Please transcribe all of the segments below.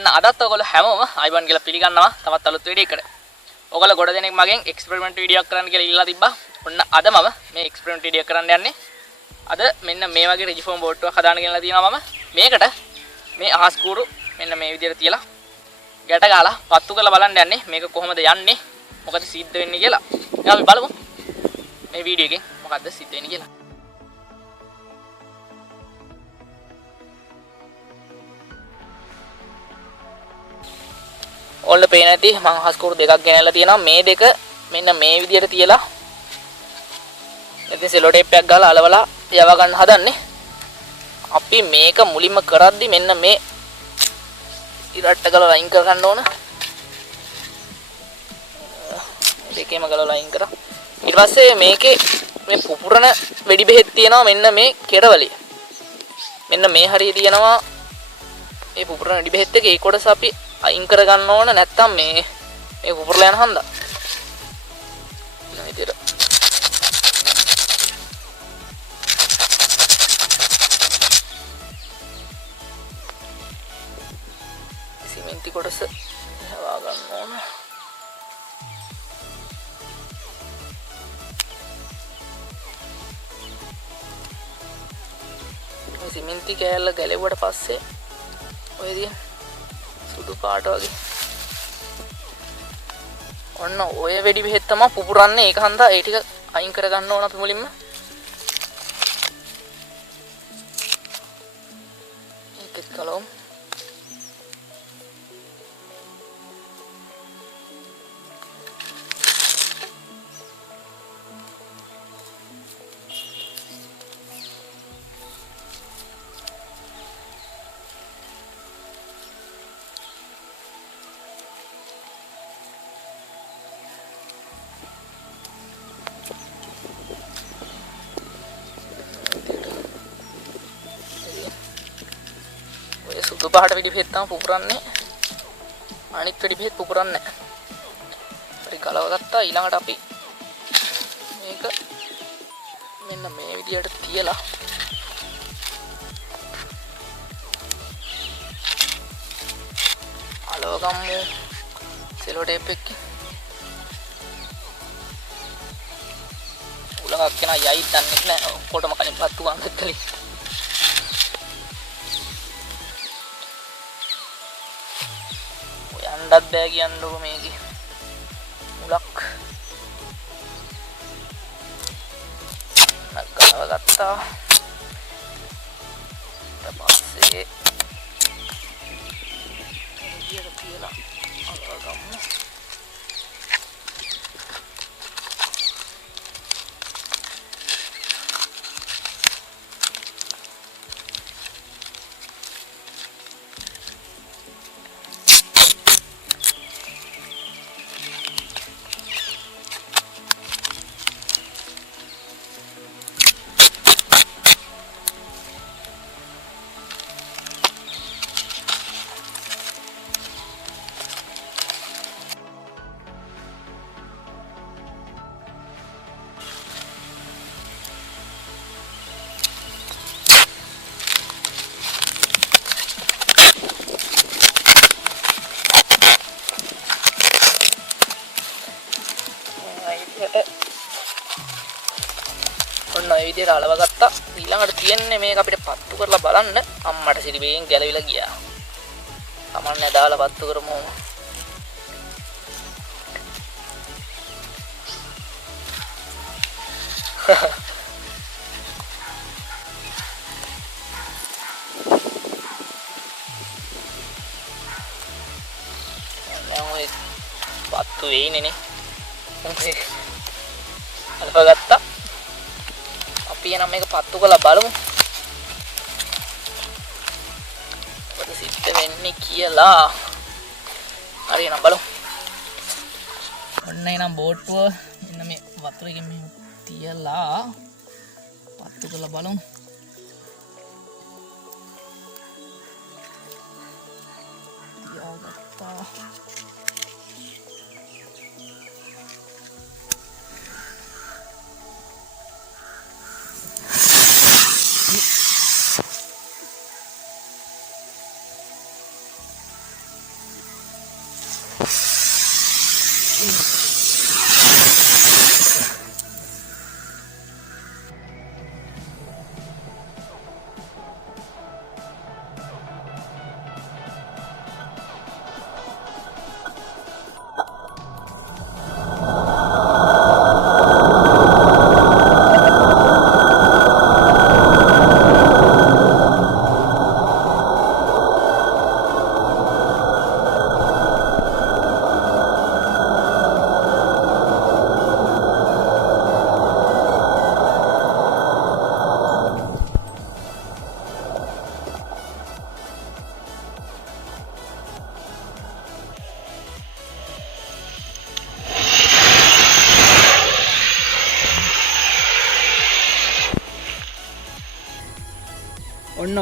ඔන්න අදත් ඔයගොල්ලෝ හැමෝම අයිබන් කියලා පිළිගන්නවා තවත් අලුත් වීඩියෝ එකකට. ඔයගොල්ලෝ ගොඩ දෙනෙක් මගෙන් එක්ස්පෙරිමන්ට් වීඩියෝක් කරන්න කියලා ඉල්ලලා තිබ්බා. ඔන්න අද මම මේ එක්ස්පෙරිමන්ට් වීඩියෝ කරන්න යන්නේ. අද මෙන්න මේ වගේ රිජිෆෝම් බෝට්ටුවක් හදාන්න ගෙනලා තියෙනවා මම. මේකට මේ අහස් කූරු මෙන්න මේ විදිහට තියලා ගැට ගාලා පත්තු කරලා බලන්න යන්නේ. මේක කොහොමද යන්නේ? මොකද සිද්ධ වෙන්නේ කියලා. දැන් අපි බලමු මේ වීඩියෝ එකෙන් මොකද්ද සිද්ධ වෙන්නේ කියලා. ඔන්න පේන ඇති මම අහස් කූරු දෙකක් ගෙනල්ලා තියෙනවා. මේ දෙක මෙන්න මේ විදිහට තියලා ඉතින් සෙලෝ ටේප් එකක් ගාලා අලවලා යව ගන්න හදන්නේ. අපි මේක මුලින්ම කරද්දි මෙන්න මේ ඉරට්ට ගාලා ලයින් කර ගන්න ඕන. දෙකේම ගාලා ලයින් කරා. ඊට පස්සේ මේකේ මේ පුපුරන වෙඩි බෙහෙත් තියෙනවා මෙන්න මේ කෙරවලේ. මෙන්න මේ හරිය තියෙනවා මේ පුපුරන වෙඩි බෙහෙත් එක. ඒ කොටස අපි අයින් කර ගන්න ඕන නැත්තම් මේ පුපුරලා යන හන්දා. ඊළඟ විදියට සිමෙන්ති කොටස හවා ගන්න ඕන. මේ සිමෙන්ති කෑල්ල ගැලෙවුවට පස්සේ ඔය දින සුදු පාට වගේ ඔන්න ඔය වෙඩි බෙහෙත් තමයි පුපුරන්නේ. ඒක හන්දා ඒ ටික අයින් කර ගන්න ඕන අපි මුලින්ම. ඒකත් කලවමු. සුදු පාට වෙඩි බෙහෙත් තමයි පුපුරන්නේ. අනිත් වෙඩි බෙහෙත් පුපුරන්නේ නැහැ. හරි ගලව ගත්තා. ඊළඟට අපි මේක මෙන්න මේ විදියට තියලා අලව ගමු සෙලෝ ටේප් එකකින්. උලක් කෙනා යයි දන්නේ නැහැ. ඔක්කොටම කලින් පත්තු ගන්න කලින්. යන්නත් බෑ කියන්නකො මේකේ මුලක් නගාව ගත්තා. ඊට පස්සේ විදියට තියලා අලවගමු. ඔන්න ඔය විදිහට අලව ගත්තා. ඊළඟට තියෙන්නේ මේක අපිට පත්තු කරලා බලන්න. අම්මට සිරිබේෙන් ගැලවිලා ගියා. කමන්නේ දාලා පත්තු කරමු. දැන් ඔය පත්තු වෙයිනේ නේ. අලව ගත්තා. අපි එනම් මේක පත්තු කරලා බලමු. මොකද සිද්ධ වෙන්නේ කියලා. හරි එනම් බලමු. ඔන්න එනම් බෝට්ටුව මෙන්න මේ වතුරකින් මෙහෙම තියලා පත්තු කරලා බලමු. තියාගත්තා.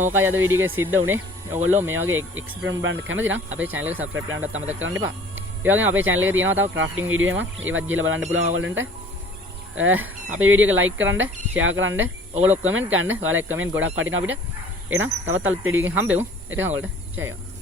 ඕකයි අද වීඩියෝ එකේ සිද්ධ වුණේ. ඔයගොල්ලෝ මේ වගේ එක්ස්පෙරිමන්ට් බලන්න කැමති නම් අපේ channel එක subscribe කරන්න අමතක කරන්න එපා. ඒ වගේම අපේ channel එකේ තියෙනවා තව crafting වීඩියෝ එකක්. ඒවත් ගිහලා බලන්න පුළුවන් ඔයගොල්ලන්ට. අපේ වීඩියෝ එක like කරන්න, share කරන්න, ඔයගොල්ලෝ comment ගන්න. ඔයාලා comment ගොඩක් වටිනවා අපිට. එහෙනම් තවත් අලුත් වීඩියෝ එකකින් හම්බෙමු. එතකන් ඔයගොල්ලන්ට ජය වේවා.